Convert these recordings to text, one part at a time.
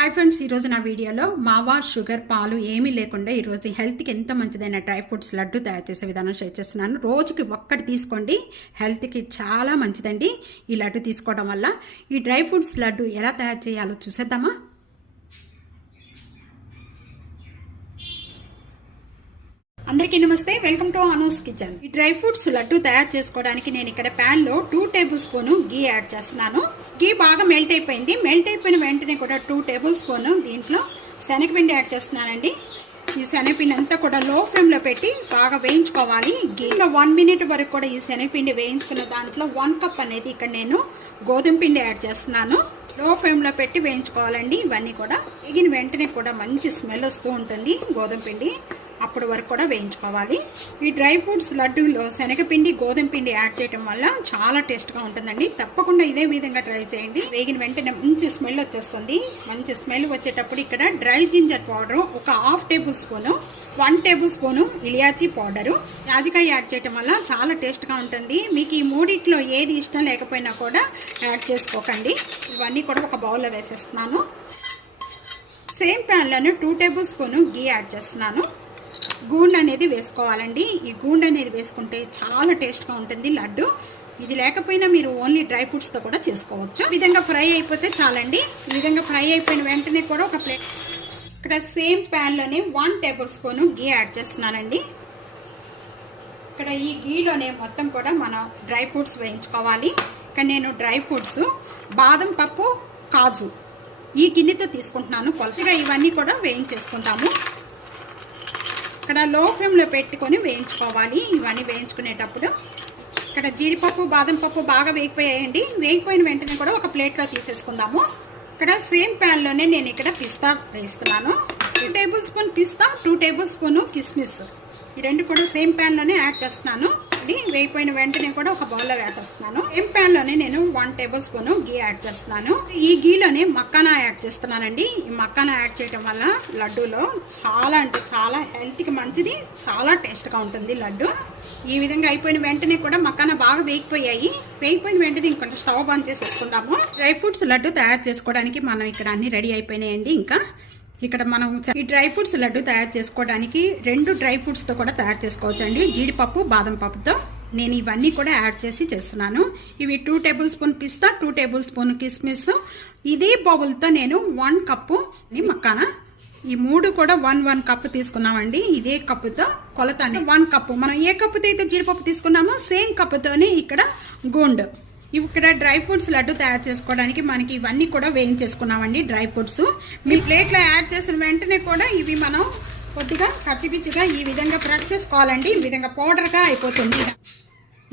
Hi friends, ఈరోజు నా వీడియోలో మావా షుగర్ పాలు ఏమీ లేకుండా ఈరోజు హెల్త్కి ఎంత మంచిదైన డ్రై ఫ్రూట్స్ లడ్డు తయారు చేసే విధానం షేర్ చేస్తున్నాను. రోజుకి ఒక్కటి తీసుకోండి, హెల్త్కి చాలా మంచిదండి. ఈ లడ్డు తీసుకోవడం వల్ల ఈ డ్రై ఫ్రూట్స్ లడ్డు ఎలా తయారు చేయాలో చూసేద్దామా. అందరికీ నమస్తే, వెల్కమ్ టు అనూస్ కిచెన్. ఈ డ్రై ఫ్రూట్స్ లడ్డు తయారు చేసుకోవడానికి నేను ఇక్కడ ప్యాన్ లో 2 టేబుల్ స్పూన్ గీ యాడ్ చేస్తున్నాను. గీ బాగా మెల్ట్ అయిపోయింది. మెల్ట్ అయిపోయిన వెంటనే కూడా 2 టేబుల్ స్పూన్ దీంట్లో శనగపిండి యాడ్ చేస్తున్నానండి. ఈ శనగపిండి అంతా కూడా లో ఫ్లేమ్ లో పెట్టి బాగా వేయించుకోవాలి. గీలో 1 మినిట్ వరకు కూడా ఈ శనగపిండి వేయించుకున్న దాంట్లో 1 కప్ అనేది ఇక్కడ నేను గోధుమ పిండి యాడ్ చేస్తున్నాను. లో ఫ్లేమ్ లో పెట్టి వేయించుకోవాలండి. ఇవన్నీ కూడా వేగిన వెంటనే కూడా మంచి స్మెల్ వస్తూ ఉంటుంది గోధుమ పిండి, అప్పటి వరకు కూడా వేయించుకోవాలి. ఈ డ్రై ఫ్రూట్స్ లడ్డూలో శనగపిండి గోధుమ పిండి యాడ్ చేయడం వల్ల చాలా టేస్ట్గా ఉంటుందండి. తప్పకుండా ఇదే విధంగా ట్రై చేయండి. వేగిన వెంటనే మంచి స్మెల్ వచ్చేస్తుంది. మంచి స్మెల్ వచ్చేటప్పుడు ఇక్కడ డ్రై జింజర్ పౌడర్ ఒక 1/2 టేబుల్ స్పూను, 1 టేబుల్ స్పూను ఇలియాచీ పౌడరు, యాజికాయ యాడ్ చేయడం వల్ల చాలా టేస్ట్గా ఉంటుంది. మీకు ఈ మూడిట్లో ఏది ఇష్టం లేకపోయినా కూడా యాడ్ చేసుకోకండి. ఇవన్నీ కూడా ఒక బౌల్లో వేసేస్తున్నాను. సేమ్ ప్యాన్లోనే 2 టేబుల్ స్పూను గీ యాడ్ చేస్తున్నాను. గూండ్ అనేది వేసుకోవాలండి. ఈ గూండ్ అనేది వేసుకుంటే చాలా టేస్ట్గా ఉంటుంది లడ్డు. ఇది లేకపోయినా మీరు ఓన్లీ డ్రై ఫ్రూట్స్తో కూడా చేసుకోవచ్చు. ఈ విధంగా ఫ్రై అయిపోతే చాలండి. ఈ విధంగా ఫ్రై అయిపోయిన వెంటనే కూడా ఒక ప్లేట్ ఇక్కడ సేమ్ ప్యాన్లోనే 1 టేబుల్ స్పూన్ గీ యాడ్ చేస్తున్నానండి. ఇక్కడ ఈ గీలోనే మొత్తం కూడా మనం డ్రై ఫ్రూట్స్ వేయించుకోవాలి. ఇక్కడ నేను డ్రై ఫ్రూట్స్ బాదం పప్పు, కాజు ఈ గిన్నెతో తీసుకుంటున్నాను. కొలతగా ఇవన్నీ కూడా వేయించేసుకుంటాము. ఇక్కడ లో ఫ్లేమ్లో పెట్టుకొని వేయించుకోవాలి. ఇవన్నీ వేయించుకునేటప్పుడు ఇక్కడ జీడిపప్పు, బాదం పప్పు బాగా వేగిపోయాయండి. వేగిపోయిన వెంటనే కూడా ఒక ప్లేట్లో తీసేసుకుందాము. ఇక్కడ సేమ్ ప్యాన్లోనే నేను ఇక్కడ పిస్తా వేస్తున్నాను. 2 టేబుల్ స్పూన్ పిస్తా, 2 టేబుల్ స్పూన్ కిస్మిస్, ఈ రెండు కూడా సేమ్ ప్యాన్లోనే యాడ్ చేస్తున్నాను. వేగిపోయిన వెంటనే కూడా ఒక బౌల్లో వేసేస్తున్నాను. సేమ్ ప్యాన్లోనే నేను 1 టేబుల్ స్పూన్ గీ యాడ్ చేస్తున్నాను. ఈ గీలోనే మక్కానా యాడ్ చేస్తున్నానండి. ఈ మక్కానా యాడ్ చేయడం వల్ల లడ్డూలో చాలా అంటే చాలా హెల్త్కి మంచిది, చాలా టేస్ట్గా ఉంటుంది లడ్డు. ఈ విధంగా అయిపోయిన వెంటనే కూడా మక్కానా బాగా వేగిపోయాయి. వేగిపోయిన వెంటనే ఇంకొంచెం స్టవ్ ఆన్ చేసేసుకుందాము. డ్రై ఫ్రూట్స్ లడ్డు తయారు చేసుకోవడానికి మనం ఇక్కడ అన్ని రెడీ అయిపోయినాయండి. ఇంకా ఇక్కడ మనం ఈ డ్రై ఫ్రూట్స్ లడ్డు తయారు చేసుకోవడానికి 2 డ్రై ఫ్రూట్స్తో కూడా తయారు చేసుకోవచ్చు అండి. జీడిపప్పు, బాదం పప్పుతో నేను ఇవన్నీ కూడా యాడ్ చేసి చేస్తున్నాను. ఇవి 2 టేబుల్ స్పూన్ పిస్తా, 2 టేబుల్ స్పూన్ కిస్మిస్, ఇదే బౌల్తో నేను 1 కప్పు మక్కానా, ఈ 3 కూడా 1 కప్పు తీసుకున్నామండి. ఇదే కప్పుతో కొలత అండి. 1 కప్పు మనం ఏ కప్పుతో అయితే జీడిపప్పు తీసుకున్నామో సేమ్ కప్పుతోనే ఇక్కడ గోండ్. ఇక్కడ డ్రై ఫ్రూట్స్ లడ్డు తయారు చేసుకోవడానికి మనకి ఇవన్నీ కూడా వేయించేసుకున్నామండి. డ్రై ఫ్రూట్స్ మీ ప్లేట్లో యాడ్ చేసిన వెంటనే కూడా ఇవి మనం కొద్దిగా కచ్చిపిచ్చిగా ఈ విధంగా ప్రెస్ చేసుకోవాలండి. ఈ విధంగా పౌడర్గా అయిపోతుంది.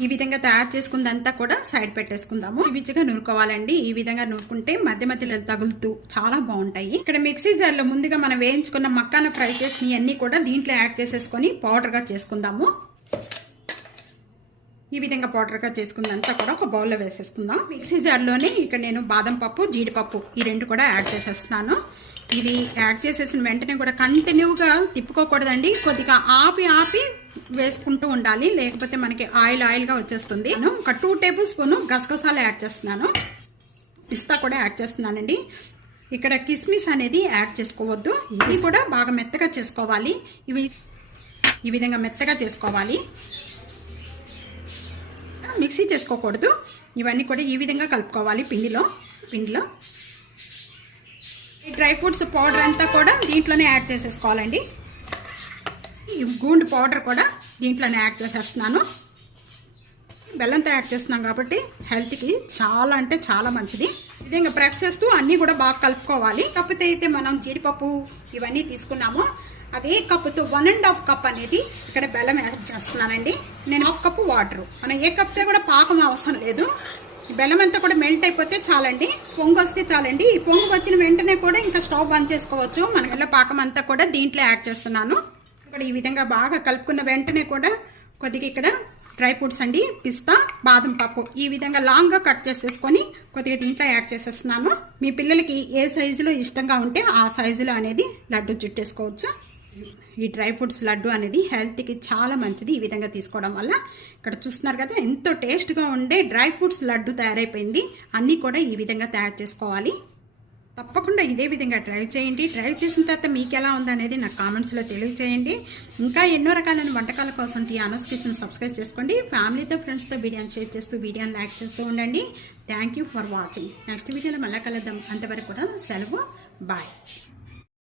ఈ విధంగా తయారు చేసుకుందంతా కూడా సైడ్ పెట్టేసుకుందాము. పిచ్చిగా నూరుకోవాలండి. ఈ విధంగా నూరుకుంటే మధ్య మధ్యలో తగులుతూ చాలా బాగుంటాయి. ఇక్కడ మిక్సీ జార్లో ముందుగా మనం వేయించుకున్న మక్కాన ఫ్రై చేసిన అన్ని కూడా దీంట్లో యాడ్ చేసేసుకొని పౌడర్గా చేసుకుందాము. ఈ విధంగా పౌడర్గా చేసుకున్నంతా కూడా ఒక బౌల్లో వేసేసుకుందాం. మిక్సీ జార్లోనే ఇక్కడ నేను బాదం పప్పు, జీడిపప్పు ఈ 2 కూడా యాడ్ చేసేస్తున్నాను. ఇది యాడ్ చేసేసిన వెంటనే కూడా కంటిన్యూగా తిప్పుకోకూడదండి. కొద్దిగా ఆపి వేసుకుంటూ ఉండాలి, లేకపోతే మనకి ఆయిల్గా వచ్చేస్తుంది. నేను ఒక 2 టేబుల్ స్పూన్ గసగసాలు యాడ్ చేస్తున్నాను. పిస్తా కూడా యాడ్ చేస్తున్నానండి. ఇక్కడ కిస్మిస్ అనేది యాడ్ చేసుకోవద్దు. ఇది కూడా బాగా మెత్తగా చేసుకోవాలి. ఇవి ఈ విధంగా మెత్తగా చేసుకోవాలి, మిక్సీ చేసుకోకూడదు. ఇవన్నీ కూడా ఈ విధంగా కలుపుకోవాలి పిండిలో. ఈ డ్రై ఫ్రూట్స్ పౌడర్ అంతా కూడా దీంట్లోనే యాడ్ చేసేసుకోవాలండి. ఈ గూండ్ పౌడర్ కూడా దీంట్లోనే యాడ్ చేసేస్తున్నాను. బెల్లంతో యాడ్ చేస్తున్నాం కాబట్టి హెల్త్కి చాలా అంటే చాలా మంచిది. ఈ విధంగా ప్రెస్ చేస్తూ అన్నీ కూడా బాగా కలుపుకోవాలి. కాకపోతే అయితే మనం జీడిపప్పు ఇవన్నీ తీసుకున్నామో అదే కప్పుతో 1.5 కప్ అనేది ఇక్కడ బెల్లం యాడ్ చేస్తున్నానండి. నేను 1/2 కప్పు వాటర్. మనం ఏ కప్తో కూడా పాకం అవసరం లేదు. బెల్లం అంతా కూడా మెల్ట్ అయిపోతే చాలండి, పొంగు వస్తే చాలండి. ఈ పొంగు వచ్చిన వెంటనే కూడా ఇంకా స్టవ్ బంద్ చేసుకోవచ్చు. మన బెల్లం పాకం అంతా కూడా దీంట్లో యాడ్ చేస్తున్నాను. ఇక్కడ ఈ విధంగా బాగా కలుపుకున్న వెంటనే కూడా కొద్దిగా ఇక్కడ డ్రై ఫ్రూట్స్ అండి, పిస్తా, బాదం పప్పు ఈ విధంగా లాంగ్గా కట్ చేసేసుకొని కొద్దిగా దీంట్లో యాడ్ చేసేస్తున్నాను. మీ పిల్లలకి ఏ సైజులో ఇష్టంగా ఉంటే ఆ సైజులో అనేది లడ్డు చుట్టేసుకోవచ్చు. ఈ డ్రై ఫ్రూట్స్ లడ్డు అనేది హెల్త్కి చాలా మంచిది. ఈ విధంగా తీసుకోవడం వల్ల ఇక్కడ చూస్తున్నారు కదా ఎంతో టేస్ట్గా ఉండే డ్రై ఫ్రూట్స్ లడ్డు తయారైపోయింది. అన్నీ కూడా ఈ విధంగా తయారు చేసుకోవాలి. తప్పకుండా ఇదే విధంగా ట్రై చేయండి. ట్రై చేసిన తర్వాత మీకు ఎలా ఉందనేది నాకు కామెంట్స్లో తెలియజేయండి. ఇంకా ఎన్నో రకాలైన వంటకాల కోసం టీ.ANU'S కిచెన్ సబ్స్క్రైబ్ చేసుకోండి. ఫ్యామిలీతో ఫ్రెండ్స్తో వీడియోని షేర్ చేస్తూ వీడియోని లైక్ చేస్తూ ఉండండి. Thank you for watching. Next వీడియోలో మళ్ళీ కలుద్దాం. అంతవరకు కూడా సెలవు. బాయ్.